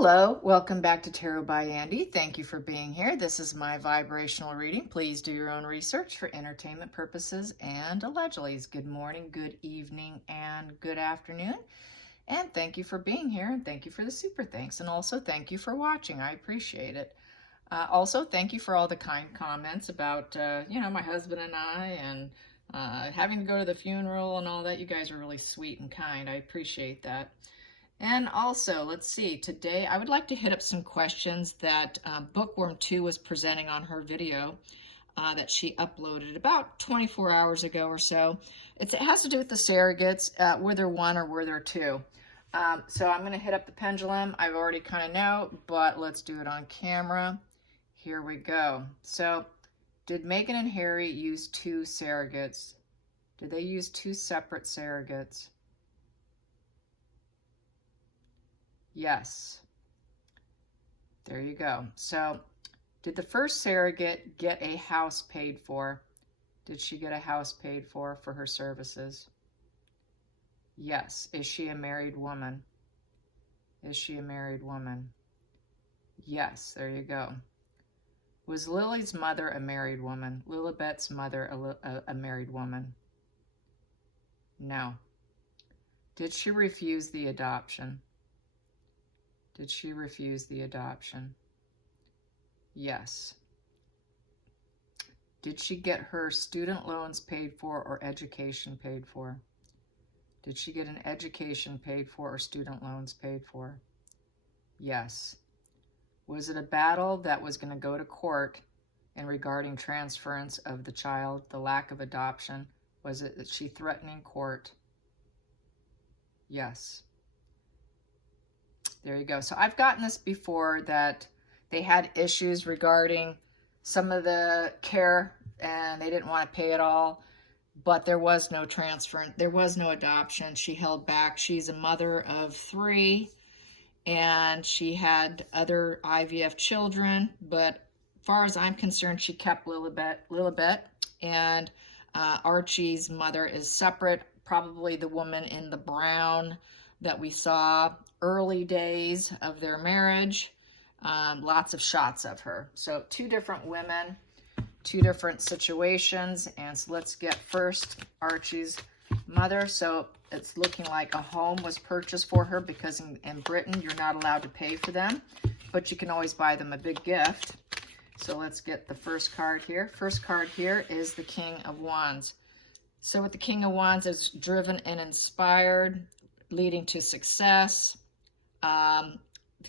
Hello, welcome back to Tarot by Andy. Thank you for being here. This is my vibrational reading. Please do your own research for entertainment purposes and allegedly. Good morning, good evening, and good afternoon. And thank you for being here, and thank you for the super thanks. And also thank you for watching. I appreciate it. Also, thank you for all the kind comments about, my husband and I, and having to go to the funeral and all that. You guys are really sweet and kind. I appreciate that. And also, let's see, today I would like to hit up some questions that Bookworm 2 was presenting on her video that she uploaded about 24 hours ago or so. It has to do with the surrogates, were there one or were there two? So I'm going to hit up the pendulum. I already kind of know, but let's do it on camera. Here we go. So, did Meghan and Harry use two surrogates? Did they use two separate surrogates? Yes. There you go. So, did the first surrogate get a house paid for? Did she get a house paid for her services? Yes. Is she a married woman? Is she a married woman? Yes. There you go. Was Lily's mother a married woman? Lilibet's mother a married woman? No. Did she refuse the adoption? Did she refuse the adoption? Yes. Did she get her student loans paid for or education paid for? Did she get an education paid for or student loans paid for? Yes. Was it a battle that was going to go to court and regarding transference of the child, the lack of adoption? Was it that she threatening court? Yes. There you go. So I've gotten this before that they had issues regarding some of the care and they didn't want to pay it all, but there was no transfer. There was no adoption. She held back. She's a mother of 3 and she had other IVF children, but as far as I'm concerned, she kept Lilibet, and Archie's mother is separate, probably the woman in the brown that we saw early days of their marriage. Lots of shots of her. So 2 different women, 2 different situations. And so let's get first Archie's mother. So it's looking like a home was purchased for her because in Britain, you're not allowed to pay for them, but you can always buy them a big gift. So let's get the first card here. First card here is the King of Wands. So with the King of Wands, it's driven and inspired, leading to success.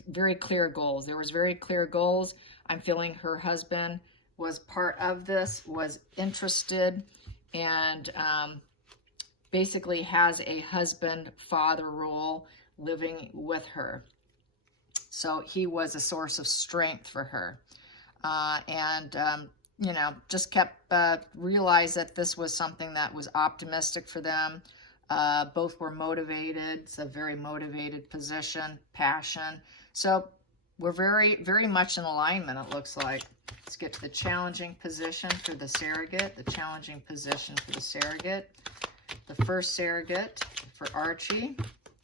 Very clear goals. There was very clear goals. I'm feeling her husband was part of this, was interested, and basically has a husband-father role living with her. So he was a source of strength for her. Just kept realized that this was something that was optimistic for them. Both were motivated. It's a very motivated position, passion. So we're very, very much in alignment, it looks like. Let's get to the challenging position for the surrogate. The challenging position for the surrogate. The first surrogate for Archie,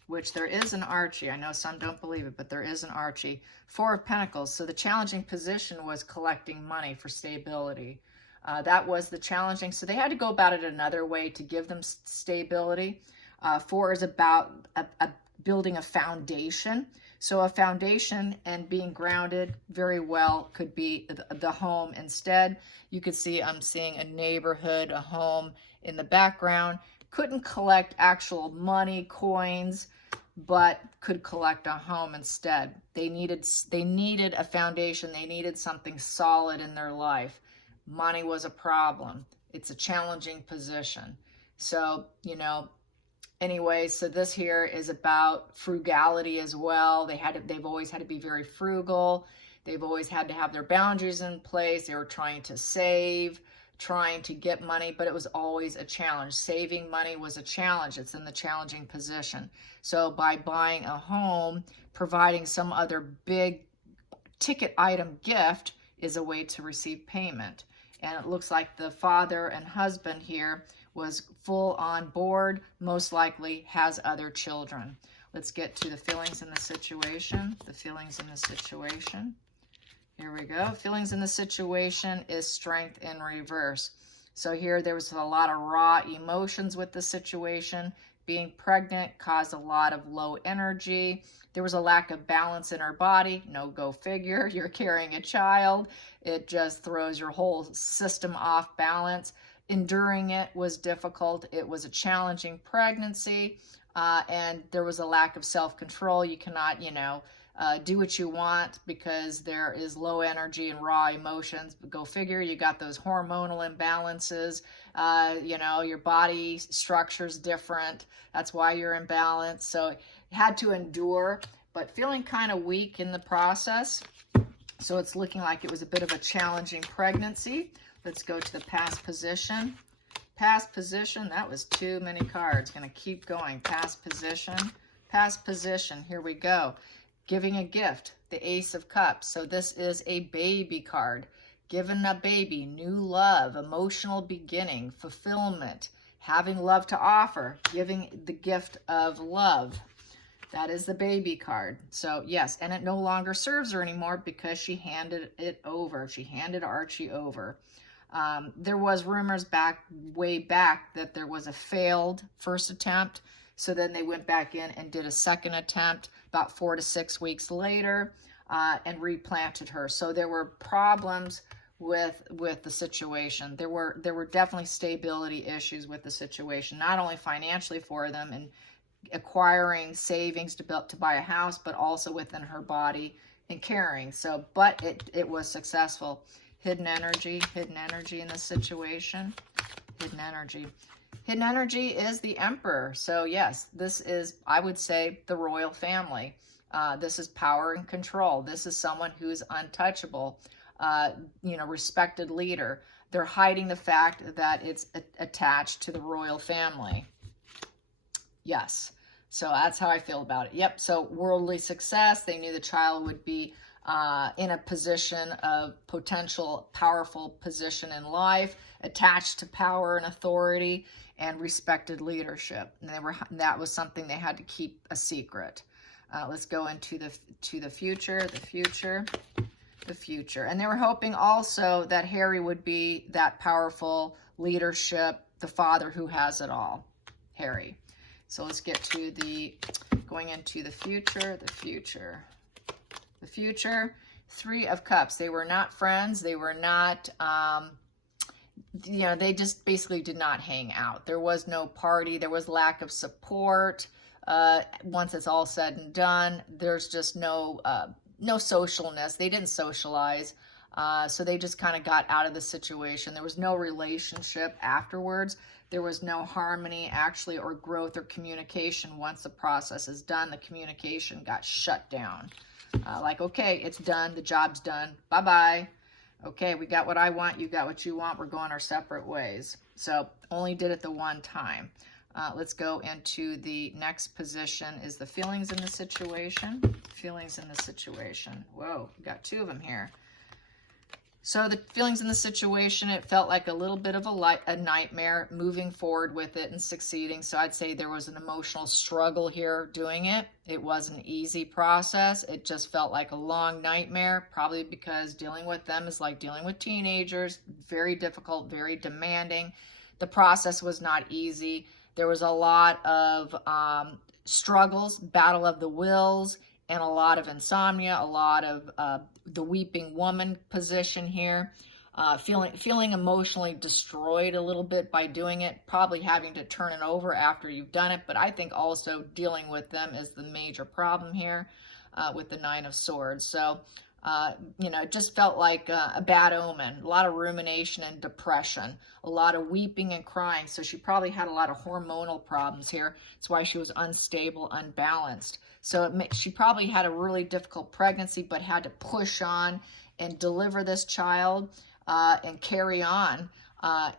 which there is an Archie. I know some don't believe it, but there is an Archie. 4 of Pentacles. So the challenging position was collecting money for stability. That was the challenging. So they had to go about it another way to give them stability. 4 is about building a foundation. So a foundation and being grounded very well could be the home instead. You could see I'm seeing a neighborhood, a home in the background. Couldn't collect actual money, coins, but could collect a home instead. They needed a foundation. They needed something solid in their life. Money was a problem. It's a challenging position. So, anyway, so this here is about frugality as well. They've always had to be very frugal. They've always had to have their boundaries in place. They were trying to save, trying to get money, but it was always a challenge. Saving money was a challenge. It's in the challenging position. So by buying a home, providing some other big ticket item gift is a way to receive payment. And it looks like the father and husband here was full on board, most likely has other children. Let's get to the feelings in the situation. The feelings in the situation. Here we go. Feelings in the situation is strength in reverse. So here there was a lot of raw emotions with the situation. Being pregnant caused a lot of low energy. There was a lack of balance in her body. No go figure. You're carrying a child. It just throws your whole system off balance. Enduring it was difficult. It was a challenging pregnancy. And there was a lack of self-control. You cannot, do what you want because there is low energy and raw emotions. But go figure, you got those hormonal imbalances. Your body structure's different. That's why you're imbalanced. So had to endure, but feeling kind of weak in the process. So it's looking like it was a bit of a challenging pregnancy. Let's go to the past position. Past position, that was too many cards. Going to keep going. Past position. Past position, here we go. Giving a gift, the Ace of Cups. So this is a baby card. Given a baby, new love, emotional beginning, fulfillment, having love to offer, giving the gift of love. That is the baby card. So yes, and it no longer serves her anymore because she handed it over. She handed Archie over. There was rumors way back that there was a failed first attempt. So then they went back in and did a second attempt about 4 to 6 weeks later and replanted her. So there were problems with the situation. There were definitely stability issues with the situation, not only financially for them and acquiring savings to buy a house, but also within her body and caring. So, but it was successful. Hidden energy in this situation. Hidden energy. Hidden energy is the Emperor. So yes, this is, I would say, the royal family. This is power and control. This is someone who's untouchable, respected leader. They're hiding the fact that it's attached to the royal family. Yes. So that's how I feel about it. Yep. So worldly success. They knew the child would be in a position of potential powerful position in life, attached to power and authority and respected leadership. And that was something they had to keep a secret. Let's go into the future, the future. And they were hoping also that Harry would be that powerful leadership, the father who has it all, Harry. So let's get to going into the future, the future. 3 of Cups. They were not friends. They were not, they just basically did not hang out. There was no party. There was lack of support. Once it's all said and done, there's just no socialness. They didn't socialize. So they just kind of got out of the situation. There was no relationship afterwards. There was no harmony actually or growth or communication. Once the process is done, the communication got shut down. Okay, it's done. The job's done. Bye-bye. Okay, we got what I want. You got what you want. We're going our separate ways. So only did it the one time. Let's go into the next position is the feelings in the situation. Feelings in the situation. Whoa, we got 2 of them here. So the feelings in the situation, it felt like a little bit of a nightmare moving forward with it and succeeding. So I'd say there was an emotional struggle here doing it. It wasn't an easy process. It just felt like a long nightmare, probably because dealing with them is like dealing with teenagers. Very difficult, very demanding. The process was not easy. There was a lot of struggles, battle of the wills, and a lot of insomnia, a lot of the weeping woman position here, feeling emotionally destroyed a little bit by doing it, probably having to turn it over after you've done it. But I think also dealing with them is the major problem here with the 9 of Swords. So, it just felt like a bad omen, a lot of rumination and depression, a lot of weeping and crying. So she probably had a lot of hormonal problems here. That's why she was unstable, unbalanced. So she probably had a really difficult pregnancy, but had to push on and deliver this child and carry on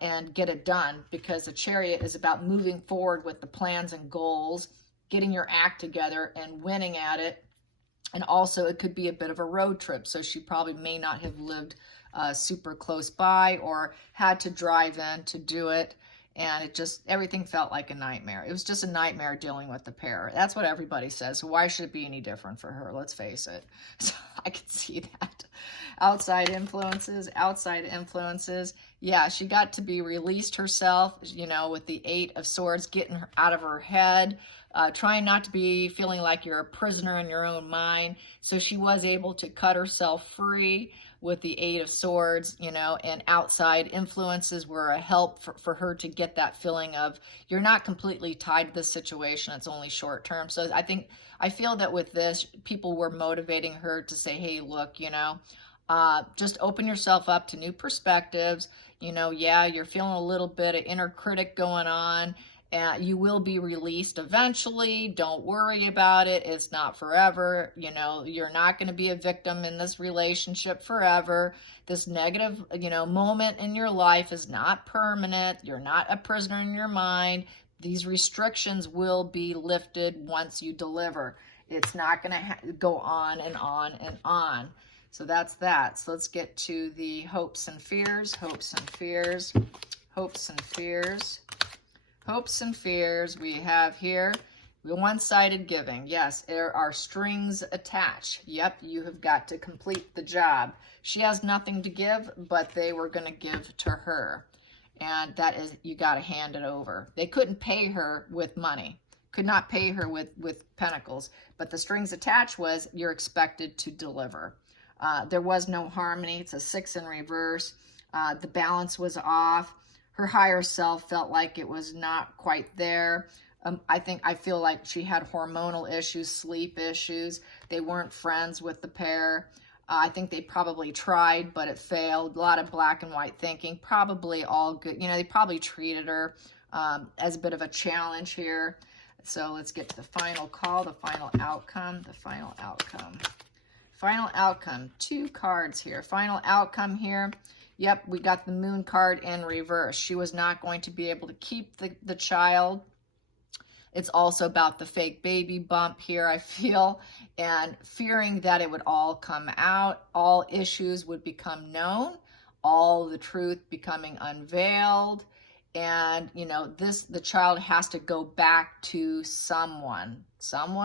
and get it done, because the Chariot is about moving forward with the plans and goals, getting your act together and winning at it. And also it could be a bit of a road trip. So she probably may not have lived super close by or had to drive in to do it. And it just, everything felt like a nightmare. It was just a nightmare dealing with the pair. That's what everybody says. So why should it be any different for her? Let's face it. So I can see that. Outside influences. Yeah, she got to be released herself, you know, with the 8 of Swords, getting her out of her head, trying not to be feeling like you're a prisoner in your own mind. So she was able to cut herself free with the 8 of Swords, you know, and outside influences were a help for her to get that feeling of you're not completely tied to the situation. It's only short term. So I feel that with this, people were motivating her to say, hey, look, you know, just open yourself up to new perspectives. You know, yeah, you're feeling a little bit of inner critic going on. You will be released eventually. Don't worry about it. It's not forever. You know, you're not going to be a victim in this relationship forever. This negative, you know, moment in your life is not permanent. You're not a prisoner in your mind. These restrictions will be lifted once you deliver. It's not going to go on and on and on. So that's that. So let's get to the hopes and fears. Hopes and fears. Hopes and fears. Hopes and fears we have here. One-sided giving. Yes, there are strings attached. Yep, you have got to complete the job. She has nothing to give, but they were going to give to her. And that is, you got to hand it over. They couldn't pay her with money. Could not pay her with pentacles. But the strings attached was you're expected to deliver. There was no harmony. It's a 6 in reverse. The balance was off. Her higher self felt like it was not quite there. I feel like she had hormonal issues, sleep issues. They weren't friends with the pair. I think they probably tried, but it failed. A lot of black and white thinking, probably all good. You know, they probably treated her as a bit of a challenge here. So let's get to the final call, the final outcome, the final outcome. Final outcome, 2 cards here. Final outcome here. Yep, we got the Moon card in reverse. She was not going to be able to keep the child. It's also about the fake baby bump here, I feel, and fearing that it would all come out, all issues would become known, all the truth becoming unveiled, and, you know, the child has to go back to someone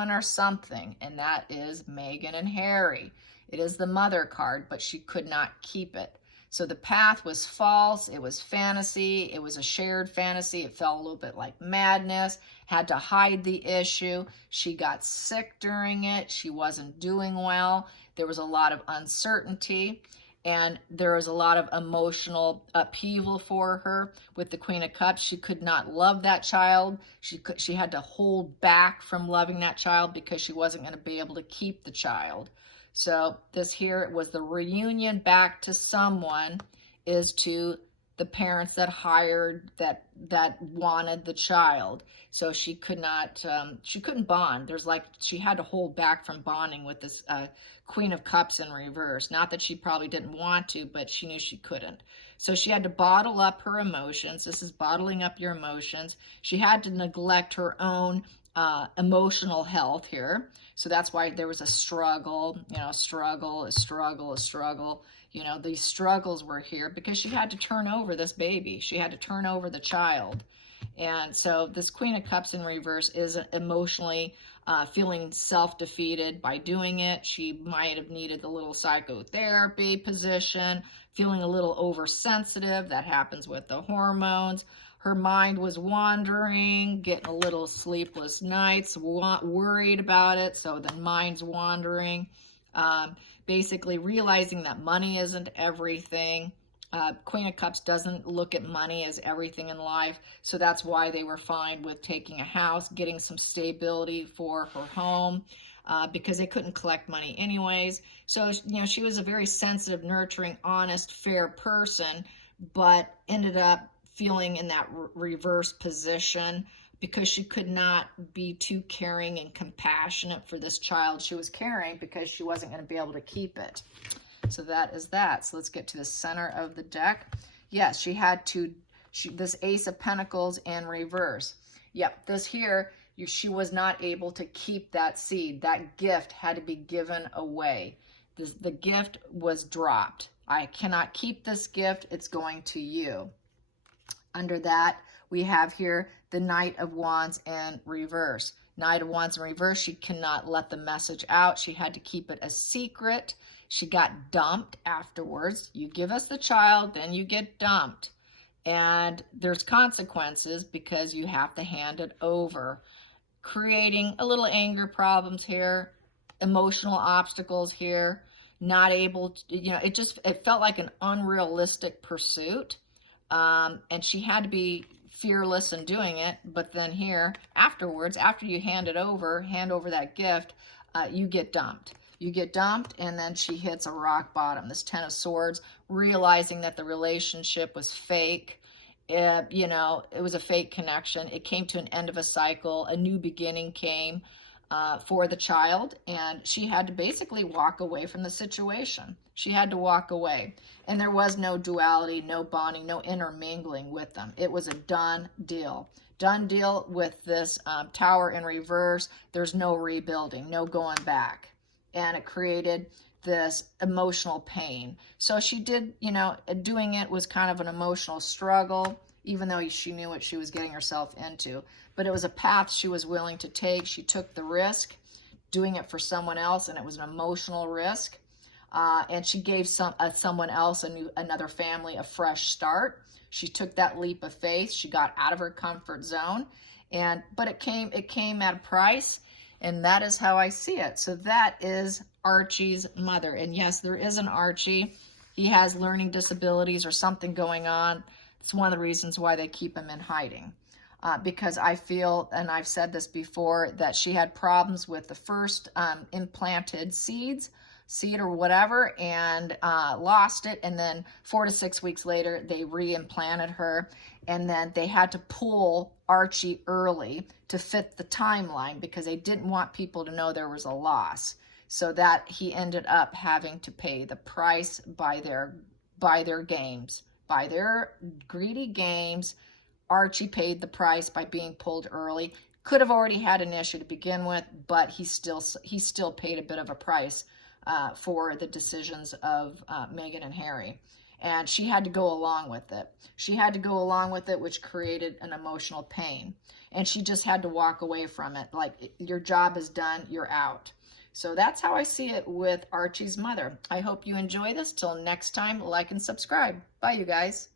or something, and that is Meghan and Harry. It is the mother card, but she could not keep it. So the path was false. It was fantasy. It was a shared fantasy. It felt a little bit like madness. Had to hide the issue. She got sick during it. She wasn't doing well. There was a lot of uncertainty. And there was a lot of emotional upheaval for her with the Queen of Cups. She could not love that child. She had to hold back from loving that child because she wasn't going to be able to keep the child. So this here was the reunion back to someone is to the parents that hired, that wanted the child. So she could not, she couldn't bond. She had to hold back from bonding with this Queen of Cups in reverse. Not that she probably didn't want to, but she knew she couldn't. So she had to bottle up her emotions. This is bottling up your emotions. She had to neglect her own emotional health here. So that's why there was a struggle, you know, a struggle. You know, these struggles were here because she had to turn over this baby. She had to turn over the child. And so this Queen of Cups in reverse is emotionally feeling self-defeated by doing it. She might have needed a little psychotherapy position, feeling a little oversensitive. That happens with the hormones. Her mind was wandering, getting a little sleepless nights, worried about it, so the mind's wandering. Basically realizing that money isn't everything. Queen of Cups doesn't look at money as everything in life, so that's why they were fine with taking a house, getting some stability for her home, because they couldn't collect money anyways. So, you know, she was a very sensitive, nurturing, honest, fair person, but ended up feeling in that reverse position because she could not be too caring and compassionate for this child she was carrying because she wasn't going to be able to keep it. So that is that. So let's get to the center of the deck. Yes, she had to, this Ace of Pentacles in reverse. Yep, this here, she was not able to keep that seed. That gift had to be given away. The gift was dropped. I cannot keep this gift. It's going to you. Under that we have here the Knight of Wands in reverse. Knight of Wands in reverse, she cannot let the message out. She had to keep it a secret. She got dumped afterwards. You give us the child, then you get dumped. And there's consequences because you have to hand it over, creating a little anger problems here, emotional obstacles here, not able to, it felt like an unrealistic pursuit. And she had to be fearless in doing it. But then here, afterwards, after you hand over that gift, you get dumped. You get dumped, and then she hits a rock bottom. This Ten of Swords, realizing that the relationship was fake. It was a fake connection. It came to an end of a cycle. A new beginning came for the child, and she had to basically walk away from the situation. She had to walk away. And there was no duality, no bonding, no intermingling with them. It was a done deal. Done deal with this Tower in reverse. There's no rebuilding, no going back. And it created this emotional pain. So she did, doing it was kind of an emotional struggle, even though she knew what she was getting herself into. But it was a path she was willing to take. She took the risk doing it for someone else, and it was an emotional risk. And she gave someone else, another family, a fresh start. She took that leap of faith. She got out of her comfort zone, but it came at a price. And that is how I see it. So that is Archie's mother. And yes, there is an Archie. He has learning disabilities or something going on. It's one of the reasons why they keep him in hiding. Because I feel, and I've said this before, that she had problems with the first implanted seed or whatever, and lost it. And then 4 to 6 weeks later, they re-implanted her. And then they had to pull Archie early to fit the timeline because they didn't want people to know there was a loss. So that he ended up having to pay the price by their games, by their greedy games. Archie paid the price by being pulled early. Could have already had an issue to begin with, but he still paid a bit of a price for the decisions of Meghan and Harry. And she had to go along with it. She had to go along with it, which created an emotional pain. And she just had to walk away from it. Like, your job is done, you're out. So that's how I see it with Archie's mother. I hope you enjoy this. Till next time, like and subscribe. Bye, you guys.